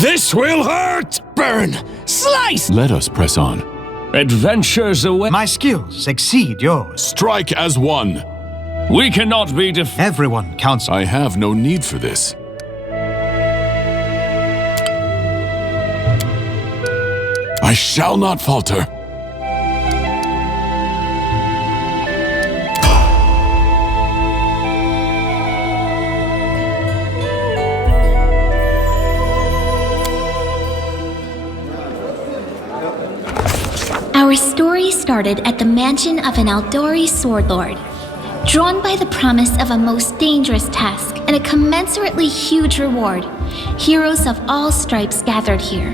This will hurt! Burn! Slice! Let us press on. Adventures away. My skills exceed yours. Strike as one. We cannot be Everyone counts. I have no need for this. I shall not falter. Our story started at the mansion of an Aldori sword lord. Drawn by the promise of a most dangerous task and a commensurately huge reward, heroes of all stripes gathered here.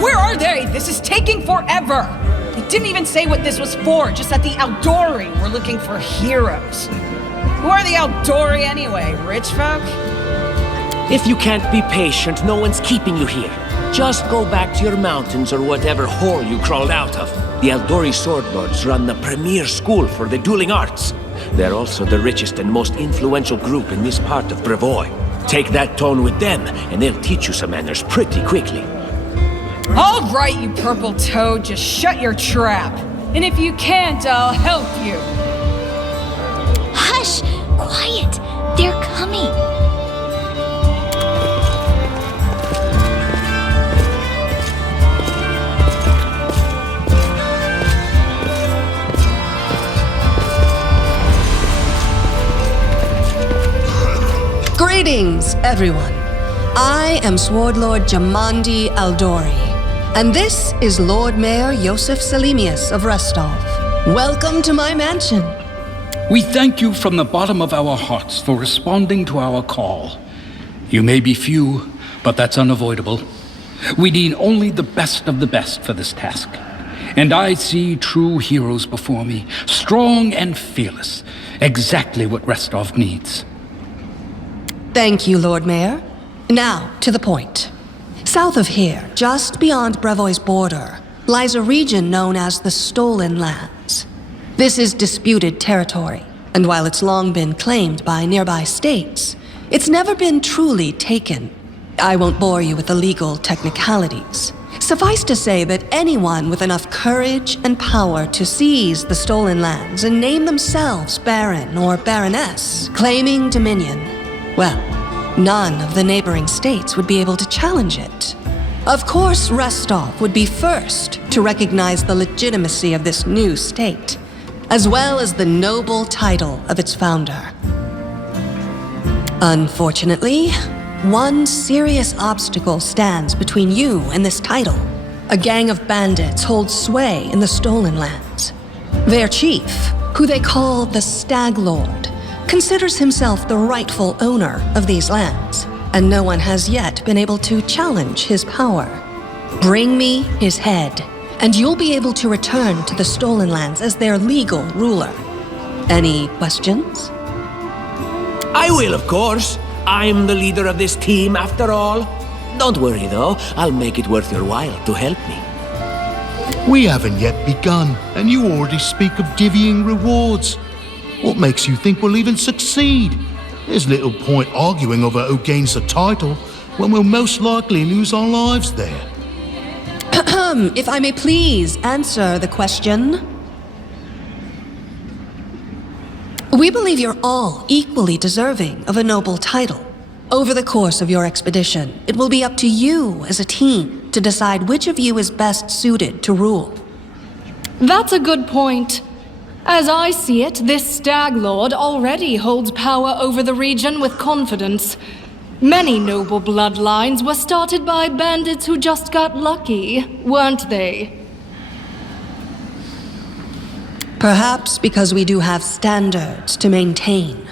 Where are they? This is taking forever! They didn't even say what this was for, just that the Aldori were looking for heroes. Who are the Aldori anyway? Rich folk? If you can't be patient, no one's keeping you here. Just go back to your mountains or whatever hole you crawled out of. The Aldori sword lords run the premier school for the dueling arts. They're also the richest and most influential group in this part of Brevoy. Take that tone with them, and they'll teach you some manners pretty quickly. All right, you purple toad, just shut your trap. And if you can't, I'll help you. Hush! Quiet! They're coming! Greetings, everyone. I am Sword Lord Jamandi Aldori, and this is Lord Mayor Yosef Salimius of Restov. Welcome to my mansion. We thank you from the bottom of our hearts for responding to our call. You may be few, but that's unavoidable. We need only the best of the best for this task. And I see true heroes before me, strong and fearless, exactly what Restov needs. Thank you, Lord Mayor. Now, to the point. South of here, just beyond Brevoy's border, lies a region known as the Stolen Lands. This is disputed territory, and while it's long been claimed by nearby states, it's never been truly taken. I won't bore you with the legal technicalities. Suffice to say that anyone with enough courage and power to seize the Stolen Lands and name themselves Baron or Baroness, claiming dominion, well, none of the neighboring states would be able to challenge it. Of course, Restov would be first to recognize the legitimacy of this new state, as well as the noble title of its founder. Unfortunately, one serious obstacle stands between you and this title. A gang of bandits holds sway in the Stolen Lands. Their chief, who they call the Stag Lord, considers himself the rightful owner of these lands, and no one has yet been able to challenge his power. Bring me his head, and you'll be able to return to the Stolen Lands as their legal ruler. Any questions? I will, of course. I'm the leader of this team, after all. Don't worry, though. I'll make it worth your while to help me. We haven't yet begun, and you already speak of divvying rewards. What makes you think we'll even succeed? There's little point arguing over who gains the title when we'll most likely lose our lives there. If I may please answer the question. We believe you're all equally deserving of a noble title. Over the course of your expedition, it will be up to you as a team to decide which of you is best suited to rule. That's a good point. As I see it, this Stag Lord already holds power over the region with confidence. Many noble bloodlines were started by bandits who just got lucky, weren't they? Perhaps because we do have standards to maintain.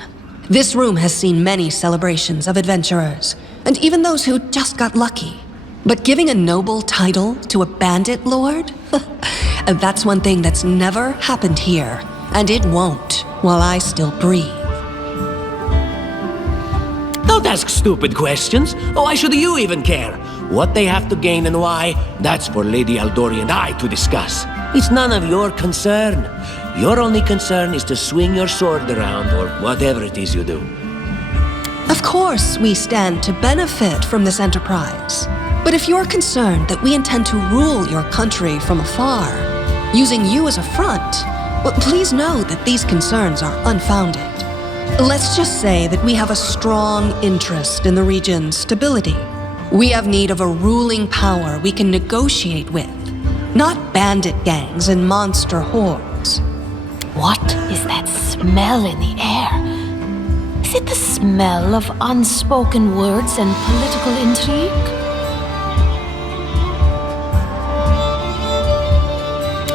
This room has seen many celebrations of adventurers, and even those who just got lucky. But giving a noble title to a bandit lord? That's one thing that's never happened here, and it won't while I still breathe. Don't ask stupid questions. Why should you even care? What they have to gain and why, that's for Lady Aldori and I to discuss. It's none of your concern. Your only concern is to swing your sword around or whatever it is you do. Of course, we stand to benefit from this enterprise. But if you're concerned that we intend to rule your country from afar, using you as a front, well, please know that these concerns are unfounded. Let's just say that we have a strong interest in the region's stability. We have need of a ruling power we can negotiate with, not bandit gangs and monster hordes. What is that smell in the air? Is it the smell of unspoken words and political intrigue?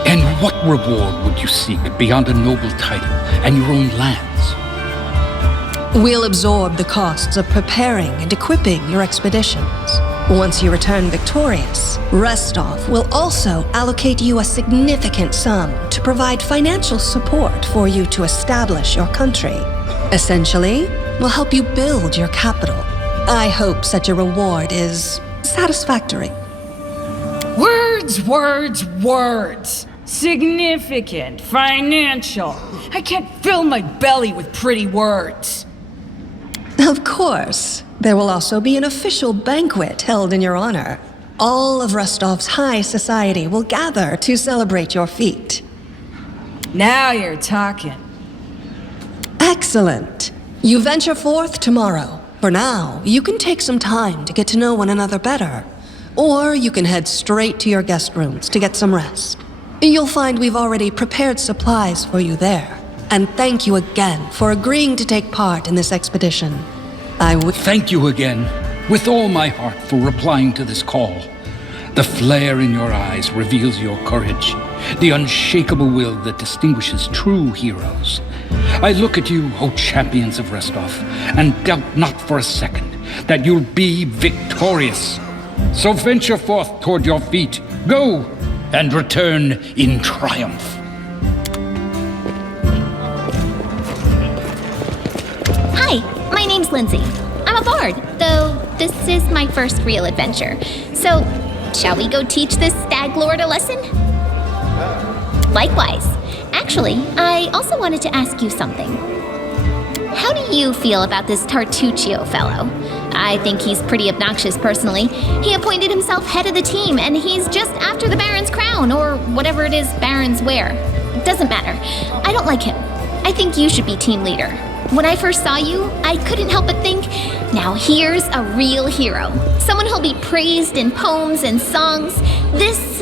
And what reward would you seek beyond a noble title and your own lands? We'll absorb the costs of preparing and equipping your expeditions. Once you return victorious, Restov will also allocate you a significant sum to provide financial support for you to establish your country. Essentially, we'll help you build your capital. I hope such a reward is satisfactory. Words, words, words. Significant, financial. I can't fill my belly with pretty words. Of course. There will also be an official banquet held in your honor. All of Rostov's high society will gather to celebrate your feat. Now you're talking. Excellent. You venture forth tomorrow. For now, you can take some time to get to know one another better. Or you can head straight to your guest rooms to get some rest. You'll find we've already prepared supplies for you there. And thank you again for agreeing to take part in this expedition. Thank you again, with all my heart, for replying to this call. The flare in your eyes reveals your courage, the unshakable will that distinguishes true heroes. I look at you, O champions of Restov, and doubt not for a second that you'll be victorious. So venture forth toward your feet. Go, and return in triumph. Hi, my name's Lindsay. I'm a bard, though this is my first real adventure. So, shall we go teach this stag lord a lesson? Likewise. Actually, I also wanted to ask you something. How do you feel about this Tartuccio fellow? I think he's pretty obnoxious personally. He appointed himself head of the team, and he's just after the Baron's crown, or whatever it is barons wear. Doesn't matter. I don't like him. I think you should be team leader. When I first saw you, I couldn't help but think, now here's a real hero. Someone who'll be praised in poems and songs. This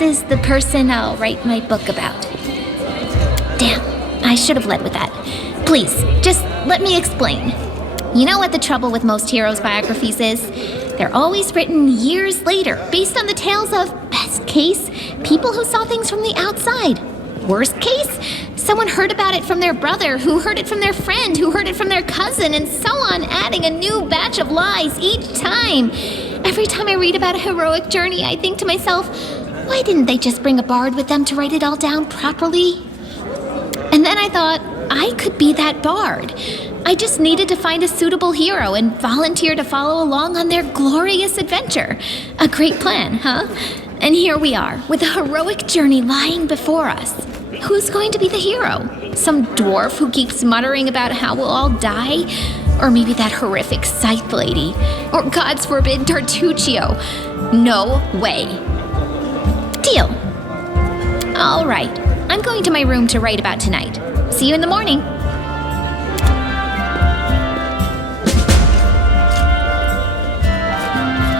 is the person I'll write my book about. Damn, I should have led with that. Please, just let me explain. You know what the trouble with most heroes' biographies is? They're always written years later, based on the tales of, best case, people who saw things from the outside. Worst case, someone heard about it from their brother, who heard it from their friend, who heard it from their cousin, and so on, adding a new batch of lies each time. Every time I read about a heroic journey, I think to myself, why didn't they just bring a bard with them to write it all down properly? And then I thought, I could be that bard. I just needed to find a suitable hero and volunteer to follow along on their glorious adventure. A great plan, huh? And here we are, with a heroic journey lying before us. Who's going to be the hero? Some dwarf who keeps muttering about how we'll all die? Or maybe that horrific scythe lady? Or, God's forbid, Tartuccio? No way. Deal. All right, I'm going to my room to write about tonight. See you in the morning.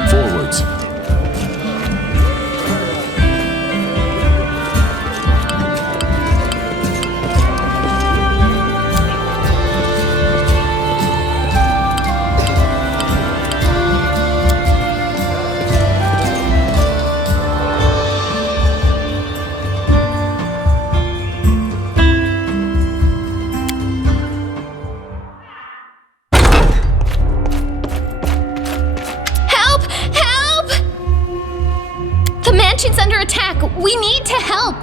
Forwards. We need to help!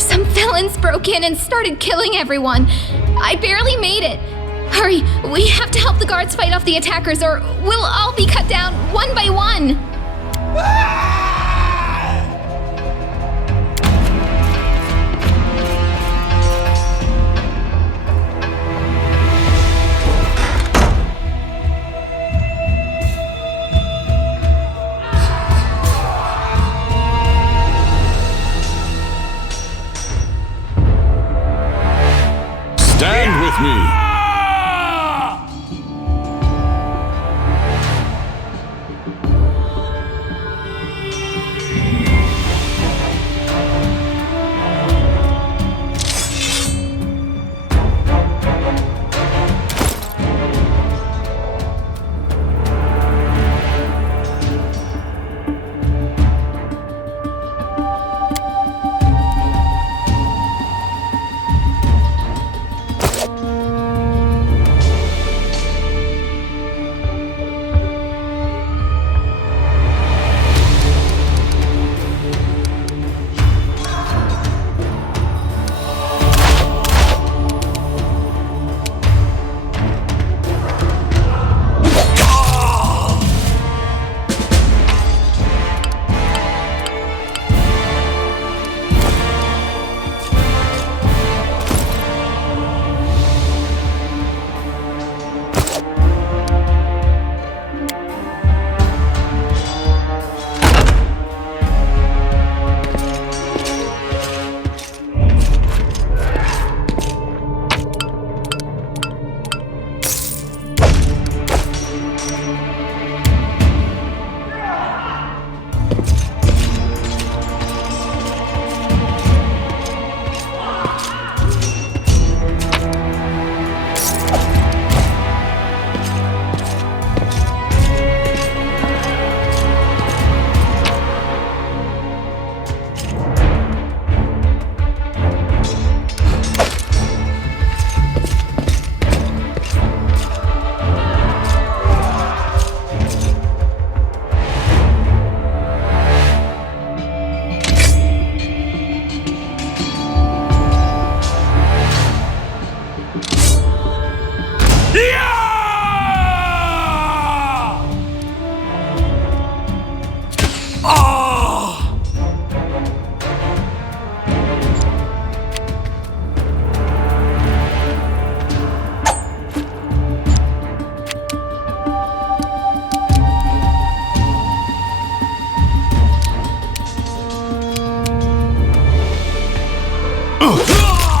Some villains broke in and started killing everyone. I barely made it. Hurry! We have to help the guards fight off the attackers, or we'll all be cut down one by one! Stand with me!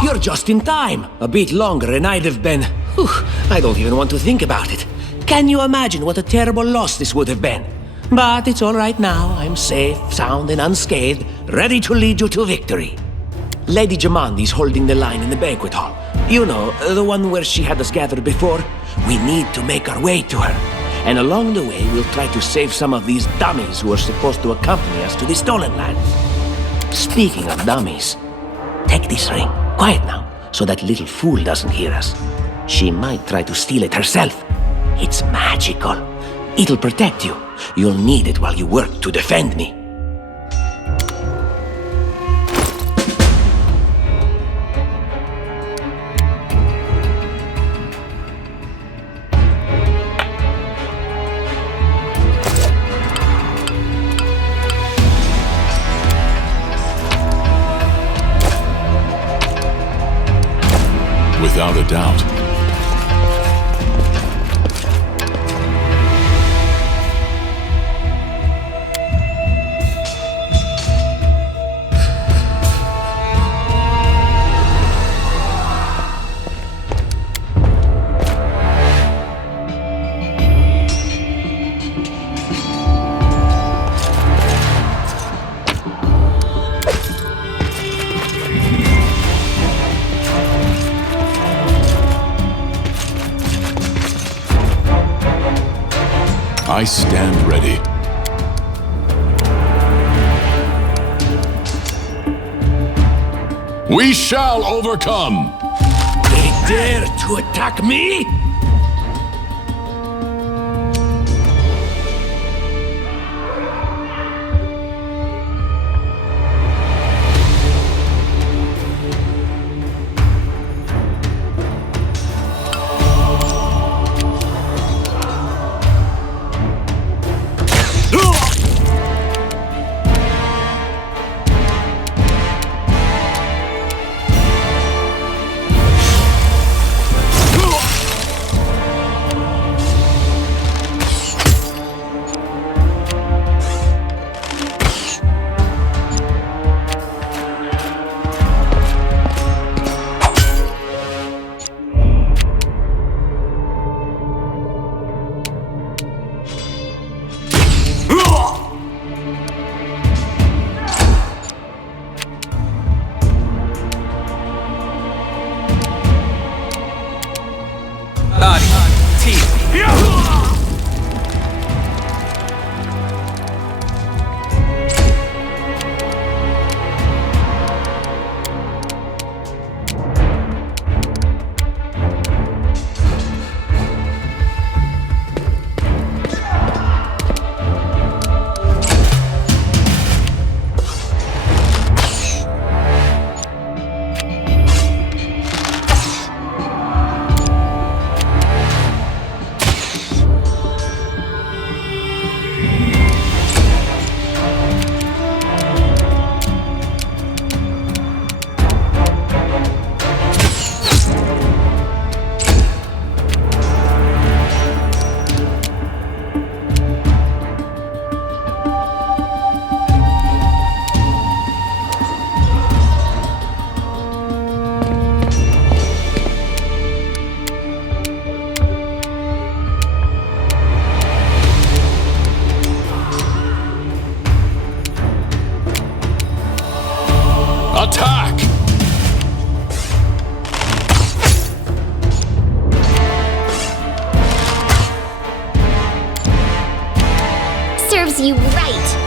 You're just in time. A bit longer and I'd have been... Whew, I don't even want to think about it. Can you imagine what a terrible loss this would have been? But it's all right now. I'm safe, sound and unscathed, ready to lead you to victory. Lady Jamandi's holding the line in the banquet hall. You know, the one where she had us gathered before. We need to make our way to her. And along the way, we'll try to save some of these dummies who are supposed to accompany us to the stolen lands. Speaking of dummies, take this ring. Quiet now, so that little fool doesn't hear us. She might try to steal it herself. It's magical. It'll protect you. You'll need it while you work to defend me. Without a doubt. I stand ready. We shall overcome! They dare to attack me? you right.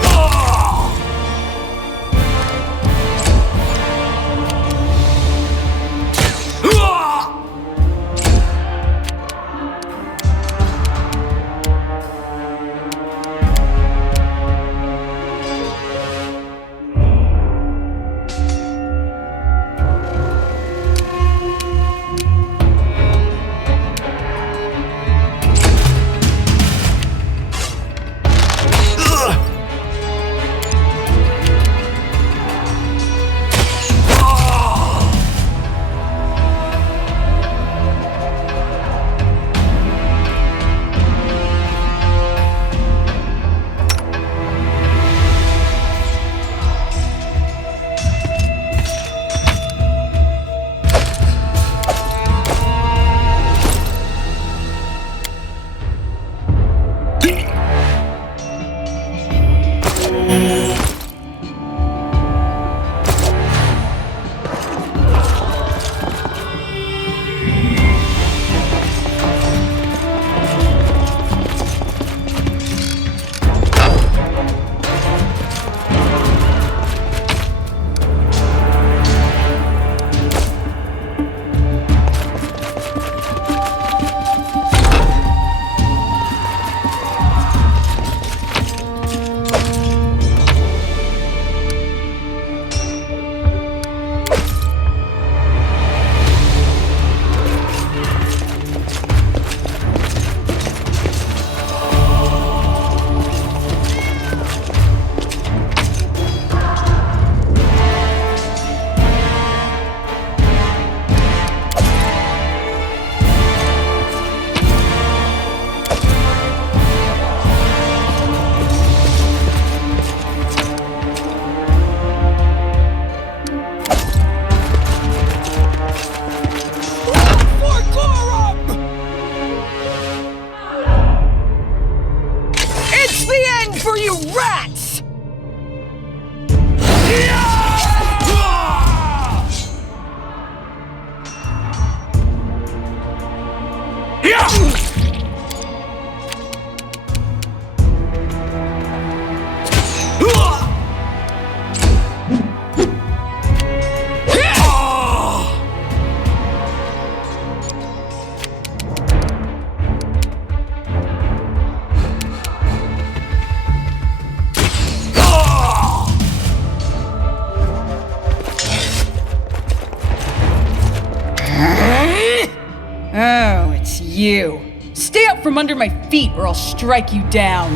Oh, it's you. Stay up from under my feet or I'll strike you down.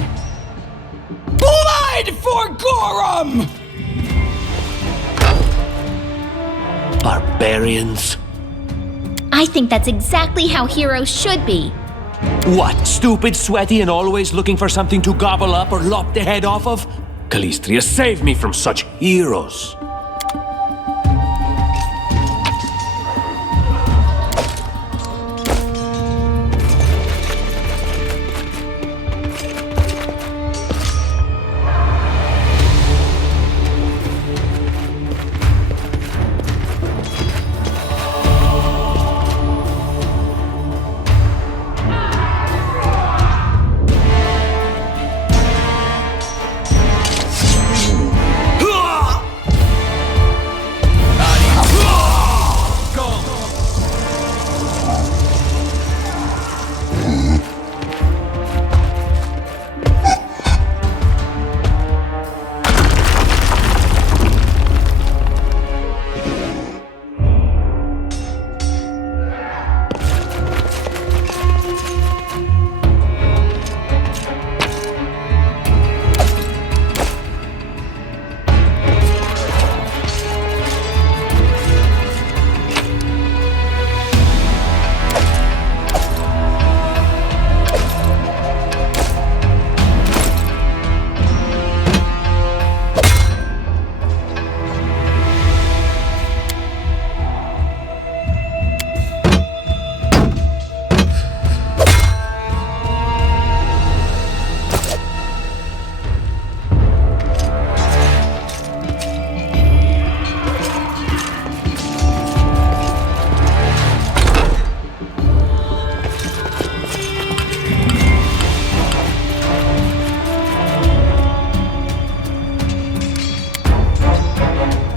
Blood for Gorum! Barbarians. I think that's exactly how heroes should be. What, stupid, sweaty, and always looking for something to gobble up or lop the head off of? Calistria, save me from such heroes.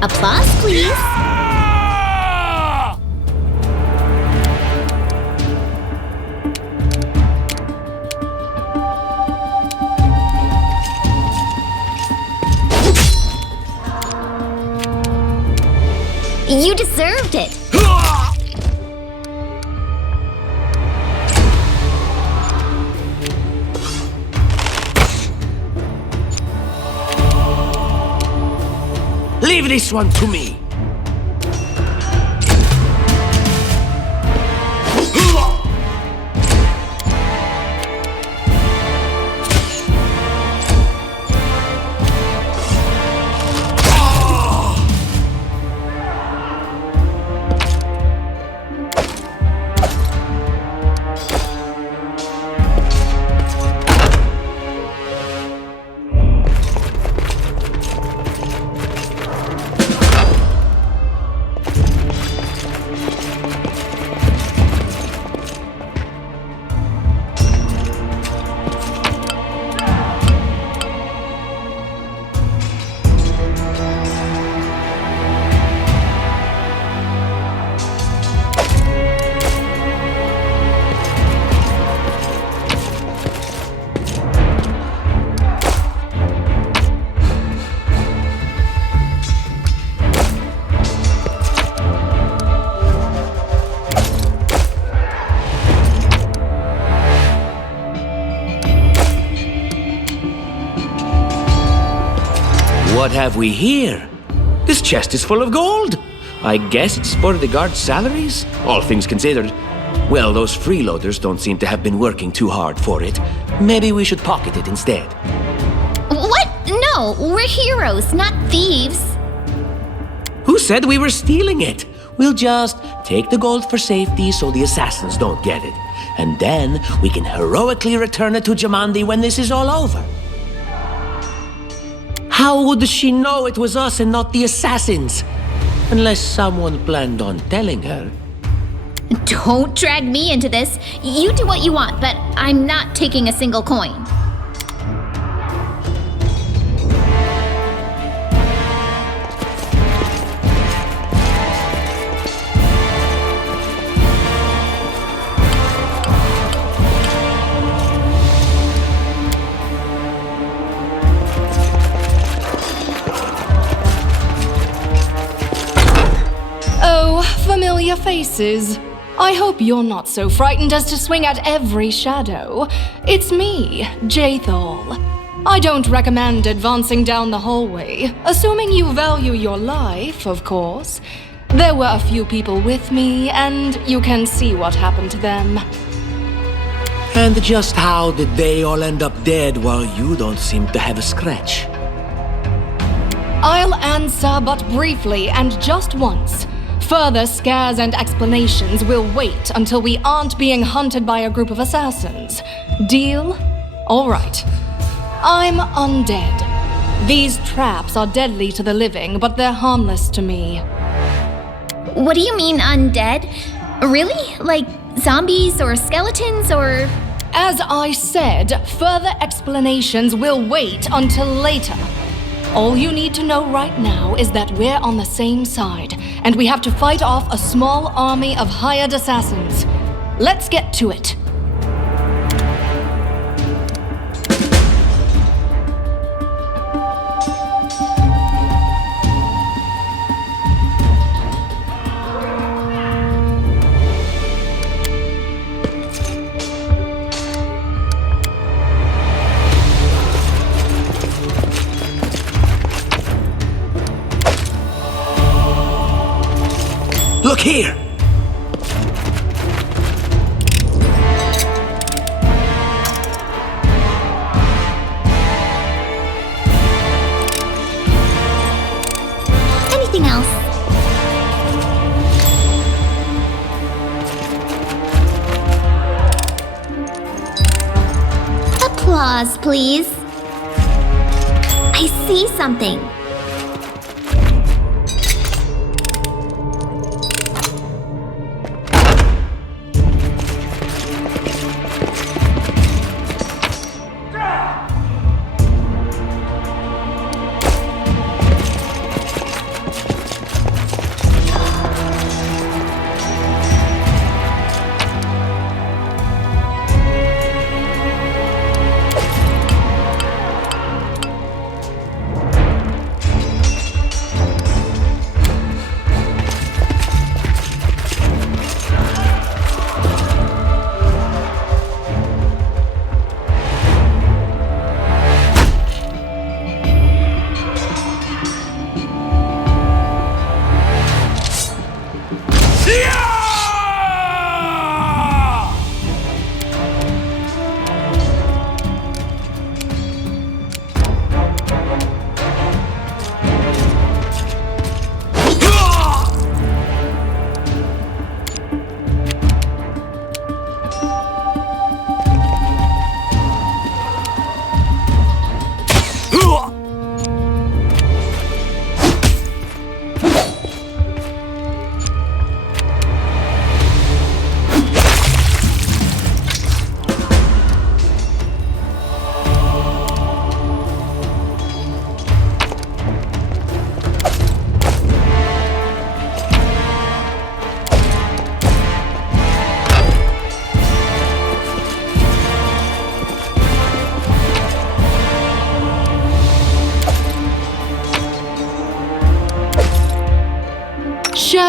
Applause, please. You deserved it. Leave this one to me. What have we here? This chest is full of gold. I guess it's for the guards' salaries, all things considered. Well, those freeloaders don't seem to have been working too hard for it. Maybe we should pocket it instead. What? No, we're heroes, not thieves. Who said we were stealing it? We'll just take the gold for safety so the assassins don't get it. And then we can heroically return it to Jamandi when this is all over. How would she know it was us and not the assassins? Unless someone planned on telling her. Don't drag me into this. You do what you want, but I'm not taking a single coin. Familiar faces. I hope you're not so frightened as to swing at every shadow. It's me, Jathal. I don't recommend advancing down the hallway, assuming you value your life, of course. There were a few people with me, and you can see what happened to them. And just how did they all end up dead while you don't seem to have a scratch? I'll answer but briefly and just once. Further scares and explanations will wait until we aren't being hunted by a group of assassins. Deal? All right. I'm undead. These traps are deadly to the living, but they're harmless to me. What do you mean, undead? Really? Like zombies or skeletons or... As I said, further explanations will wait until later. All you need to know right now is that we're on the same side, and we have to fight off a small army of hired assassins. Let's get to it. Look here! Anything else? Applause, please. I see something.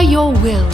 your will.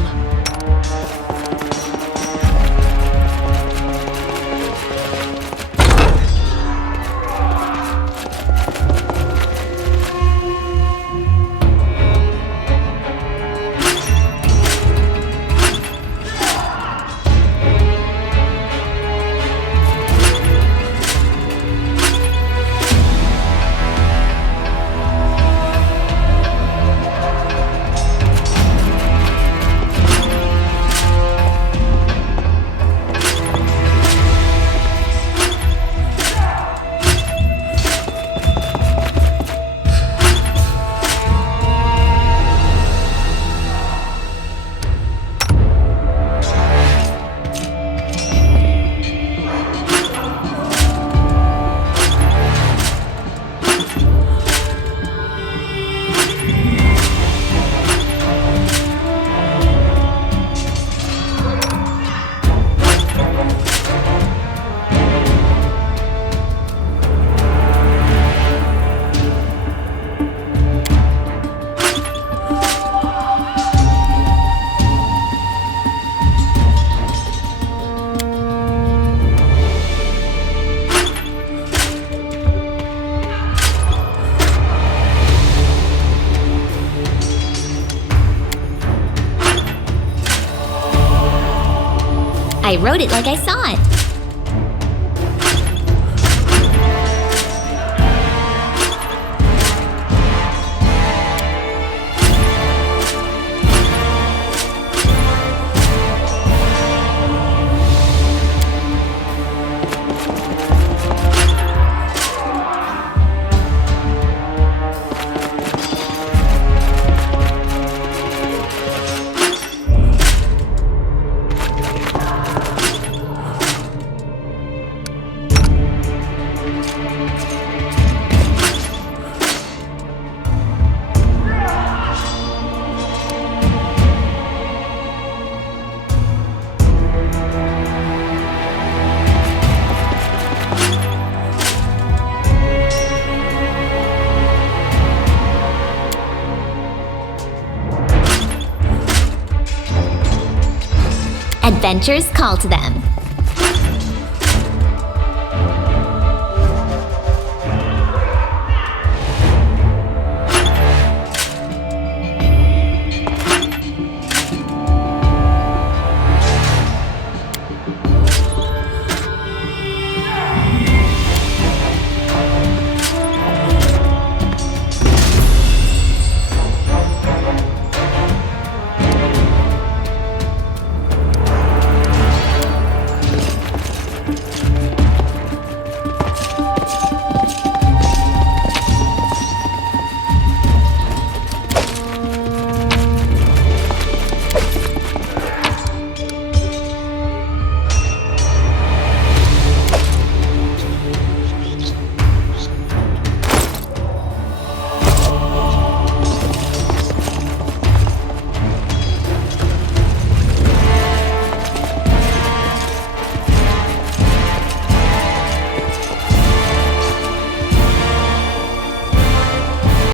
I wrote it like I saw it. Adventures call to them.